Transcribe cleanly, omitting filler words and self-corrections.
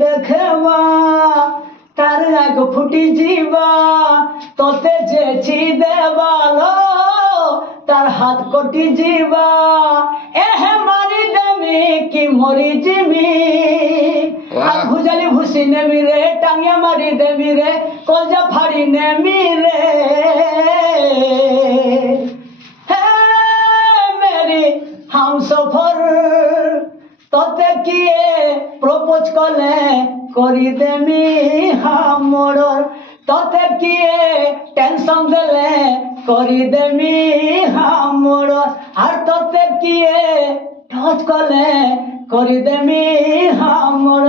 দেখবা তার আগ ফুটি যাবা তোতে যেছি দেবালো তার হাত কটি যাবা এহে মারি দেমি কি মরি জিমি আর ভুজালি ভুসি নেমি রে টাঙ্গিয়া মারি দেমি রে কলজা ফাড়ি নেমি রে हम सफर তোতে কিয়ে প্রপোজ কলে করি দেমি হামর তোতে কিয়ে টেনশন দেলে করি দেমি হামর আর তোতে কিয়ে টচ কলে করি দেমি হামর।